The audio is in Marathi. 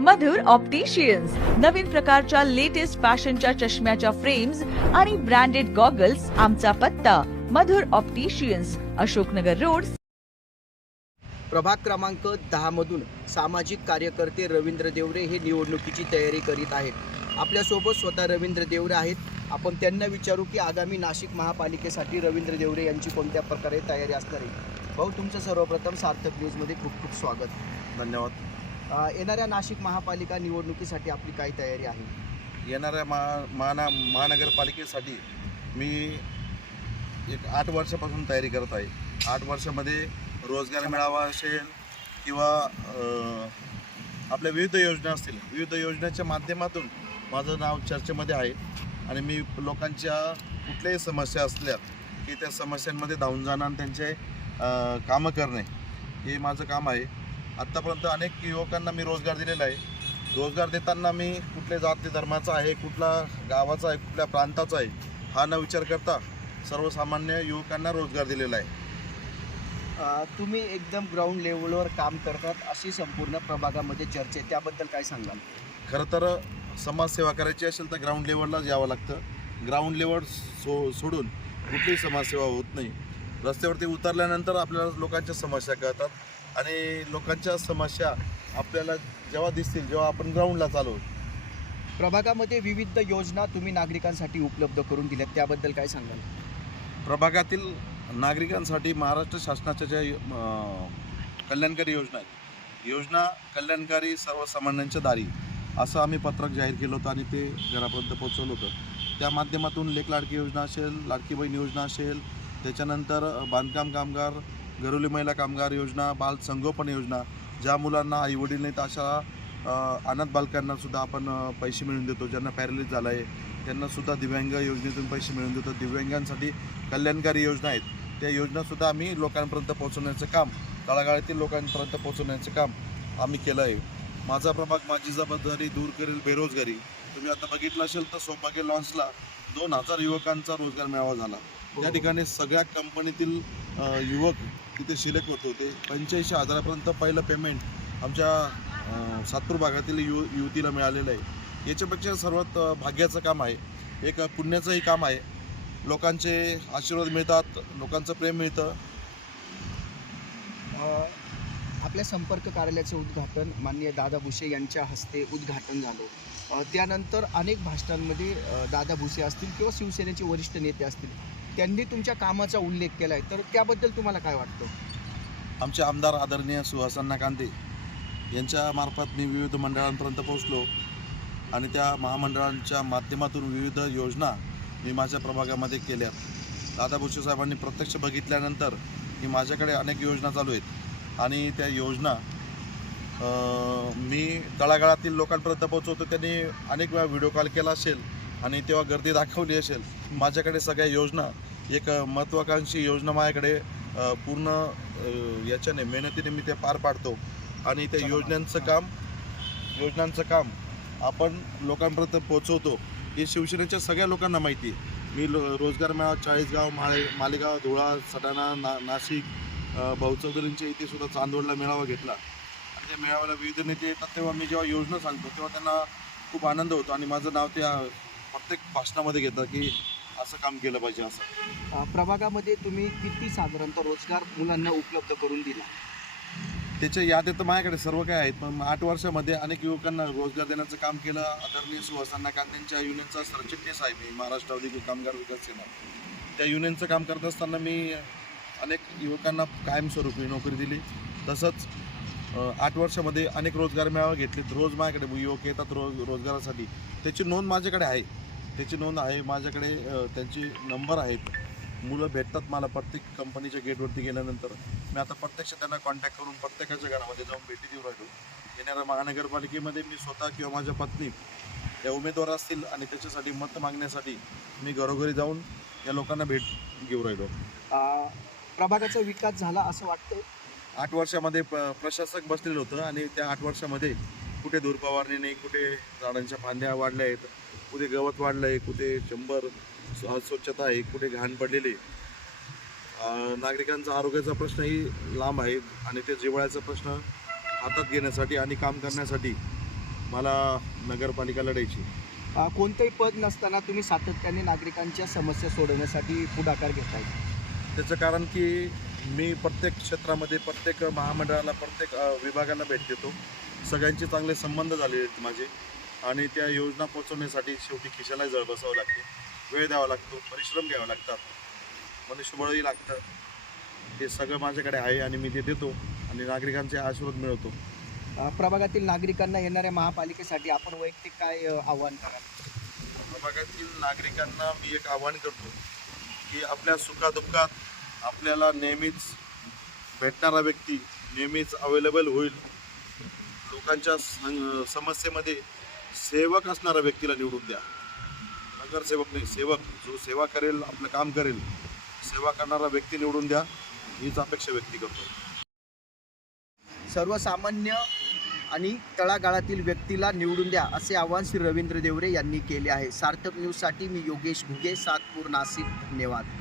मधुर ऑप्टिशियन्स नवीन प्रकारच्या लेटेस्ट फॅशनच्या चष्म्याच्या फ्रेम्स आणि ब्रँडेड गॉगल्स आमचा पत्ता. Madhur opticians Ashoknagar road. प्रभाग क्रमांक दहामधून सामाजिक कार्यकर्ते रवींद्र देवरे हे निवडणुकीची तयारी करीत आहेत. आपल्यासोबत स्वतः रवींद्र देवरे आहेत. आपण त्यांना विचारू की आगामी नाशिक महापालिकेसाठी रवींद्र देवरे यांची कोणत्या प्रकारे तयारी असणार आहे. भाऊ तुमचं सर्वप्रथम सार्थक न्यूजमध्ये खूप खूप स्वागत. धन्यवाद. येणाऱ्या नाशिक महापालिका निवडणुकीसाठी आपली काय तयारी आहे? येणाऱ्या महा महाना महानगरपालिकेसाठी मी एक आठ वर्षापासून तयारी करत आहे. आठ वर्षामध्ये रोजगार मिळावा असेल किंवा आपल्या विविध योजना असतील. विविध योजनेच्या माध्यमातून माझं नाव चर्चेमध्ये आहे आणि मी लोकांच्या कुठल्याही समस्या असल्या की त्या समस्यांमध्ये धावून जाणं आणि त्यांचे कामं करणे हे माझं काम आहे. आत्तापर्यंत अनेक युवकांना मी रोजगार दिलेला आहे. रोजगार देताना मी कुठल्या जाती धर्माचा आहे कुठला गावाचा आहे कुठल्या प्रांताचा आहे हा न विचार करता सर्वसामान्य युवकांना रोजगार दिलेला आहे. तुम्ही एकदम ग्राउंड लेवलवर काम करतात अशी संपूर्ण प्रभागामध्ये चर्चा आहे. त्याबद्दल काय सांगाल? खरं तर समाजसेवा करायची असेल तर ग्राउंड लेवललाच यावं लागतं. ग्राउंड लेवल सो सोडून कुठलीही समाजसेवा होत नाही. रस्त्यावरती उतरल्यानंतर आपल्याला लोकांच्या समस्या कळतात. आणि लोकांच्या समस्या आपल्याला जेव्हा दिसतील जेव्हा आपण ग्राउंडला चालू. प्रभागामध्ये विविध योजना तुम्ही नागरिकांसाठी उपलब्ध करून दिल्यात त्याबद्दल काय सांगाल? प्रभागातील नागरिकांसाठी महाराष्ट्र शासनाच्या ज्या अं, कल्याणकारी योजना आहेत. योजना कल्याणकारी सर्वसामान्यांच्या दारी असं आम्ही पत्रक जाहीर केलं होतं आणि ते घरापर्यंत पोहोचवलं होतं. त्या माध्यमातून लेख लाडकी योजना असेल लाडकी बहीण योजना असेल त्याच्यानंतर बांधकाम कामगार घरोली महिला कामगार योजना बाल संगोपन योजना ज्या मुलांना आईवडील नाहीत अशा अनाथ बालकांनासुद्धा आपण पैसे मिळवून देतो ज्यांना पॅरालिस झाला आहे त्यांनासुद्धा दिव्यांग योजनेतून पैसे मिळवून देतो. दिव्यांगांसाठी कल्याणकारी योजना आहेत. त्या योजनासुद्धा आम्ही लोकांपर्यंत पोहोचवण्याचं काम तळागाळातील लोकांपर्यंत पोहोचवण्याचं काम आम्ही केलं आहे माझा प्रभाग माझी जबाबदारी दूर करेल बेरोजगारी. तुम्ही आता बघितलं असेल तर सौभाग्य लॉन्सला दोन हजार युवकांचा रोजगार मेळावा झाला. त्या ठिकाणी सगळ्या कंपनीतील युवक तिथे सिलेक्ट होत होते. पंच्याऐंशी हजारापर्यंत पहिलं पेमेंट आमच्या सातपूर भागातील यु युवतीला मिळालेलं आहे. याच्यापेक्षा सर्वात भाग्याचं काम आहे. एक पुण्याचंही काम आहे. लोकांचे आशीर्वाद मिळतात लोकांचं प्रेम मिळतं अ, आपल्या संपर्क कार्यालयाचे उद्घाटन माननीय दादा भुसे यांच्या हस्ते उद्घाटन झालं. त्यानंतर अनेक भाषणांमध्ये दादा भुसे असतील किंवा शिवसेनेचे वरिष्ठ नेते असतील त्यांनी तुमच्या कामाचा उल्लेख केला आहे तर त्याबद्दल तुम्हाला काय वाटतं? आमचे आमदार आदरणीय सुहासन्ना कांदे यांच्या मार्फत मी विविध मंडळांपर्यंत पोहोचलो आणि त्या महामंडळांच्या माध्यमातून विविध योजना मी माझ्या प्रभागामध्ये केल्या. दादा भुसे साहेबांनी प्रत्यक्ष बघितल्यानंतर की माझ्याकडे अनेक योजना चालू आहेत. आणि त्या योजना मी तळागाळातील लोकांपर्यंत पोहोचवतो. त्यांनी अनेक वेळा व्हिडिओ कॉल केला असेल आणि तेव्हा गर्दी दाखवली असेल. माझ्याकडे सगळ्या योजना एक महत्त्वाकांक्षी योजना माझ्याकडे पूर्ण याच्याने मेहनतीने मी ते पार पाडतो. आणि त्या योजनांचं काम योजनांचं काम आपण लोकांपर्यंत पोहोचवतो. हे शिवसेनेच्या सगळ्या लोकांना माहिती आहे. मी लो रोजगार मेळा चाळीसगाव माळे मालेगाव धुळा सटाणा ना नाशिक अ, भाऊचौधरींच्या इथे सुद्धा चांदोडला मेळावा घेतला. आणि त्या मेळाव्याला विविध नेते येतात तेव्हा मी जेव्हा योजना सांगतो तेव्हा त्यांना खूप आनंद होतो. आणि माझं नाव त्या प्रत्येक भाषणामध्ये घेतं की असं काम केलं पाहिजे असं. प्रभागामध्ये तुम्ही किती साधारणतः रोजगार मुलांना उपलब्ध करून दिला? त्याच्या याद्या तर माझ्याकडे सर्व काय आहेत पण आठ वर्षामध्ये अनेक युवकांना रोजगार देण्याचं काम केलं. आदरणीय सुहासांना कांदेंच्या युनियनचा सरचिटणीस आहे मी महाराष्ट्र कामगार विकास सेना. त्या युनियनचं काम करत असताना मी अनेक युवकांना कायमस्वरूपी नोकरी दिली. तसंच आठ वर्षामध्ये अनेक रोजगार मेळावे घेतलेत. रोज माझ्याकडे युवक येतात रोज रोजगारासाठी. त्याची नोंद माझ्याकडे आहे. त्याची नोंद आहे. माझ्याकडे त्यांची नंबर आहेत. मुलं भेटतात मला प्रत्येक कंपनीच्या गेटवरती गेल्यानंतर. मी आता प्रत्यक्ष त्यांना कॉन्टॅक्ट करून प्रत्येकाच्या घरामध्ये जाऊन भेटी देऊ राहिलो. येणाऱ्या महानगरपालिकेमध्ये मी स्वतः किंवा माझ्या पत्नी या उमेदवार असतील आणि त्याच्यासाठी मत मागण्यासाठी मी घरोघरी जाऊन या लोकांना भेट घेऊ राहिलो. प्रभागाचा विकास झाला असं वाटतं आठ वर्षामध्ये प प्रशासक बसलेलं होतं आणि त्या आठ वर्षामध्ये कुठे धूरफवारणी नाही कुठे झाडांच्या फांद्या वाढल्या आहेत कुठे गवत वाढलं आहे कुठे शंभर स्व- अस्वच्छता आहे कुठे घाण पडलेली नागरिकांचा आरोग्याचा प्रश्नही लांब आहे आणि ते जिव्हाळ्याचा प्रश्न हातात घेण्यासाठी आणि काम करण्यासाठी मला नगरपालिका लढायची. कोणतंही पद नसताना तुम्ही सातत्याने नागरिकांच्या समस्या सोडवण्यासाठी पुढाकार घेताय. त्याचं कारण की मी प्रत्येक क्षेत्रामध्ये प्रत्येक महामंडळाला प्रत्येक विभागाला भेट देतो. सगळ्यांचे चांगले संबंध झाले आहेत माझे. आणि त्या योजना पोहोचवण्यासाठी शेवटी खिशाला जळ बसावं लागते. वेळ द्यावा लागतो परिश्रम घ्यावे लागतात. मनुष्यबळही लागतं. हे सगळं माझ्याकडे आहे आणि मी ते देतो आणि नागरिकांचे आशीर्वाद मिळवतो. प्रभागातील नागरिकांना येणाऱ्या महापालिकेसाठी आपण वैयक्तिक काय आव्हान कराल? प्रभागातील नागरिकांना मी एक आवाहन करतो की आपल्या सुखादुःखात आपल्याला नेहमीच भेटणारा व्यक्ती नेहमीच अवेलेबल होईल. लोकांच्या सं- समस्येमध्ये सेवक असणाऱ्या व्यक्तीला निवडून द्या. नगरसेवक नाही सेवक. जो सेवा करेल आपलं काम करेल सेवा करणारा व्यक्ती निवडून द्या. हीच अपेक्षा व्यक्ती करतो. सर्वसामान्य आणि तळागाळातील व्यक्तीला निवडून द्या असे आवाहन श्री रवींद्र देवरे यांनी केले आहे. सार्थक न्यूजसाठी मी योगेश घुगे सातपूर नाशिक. धन्यवाद.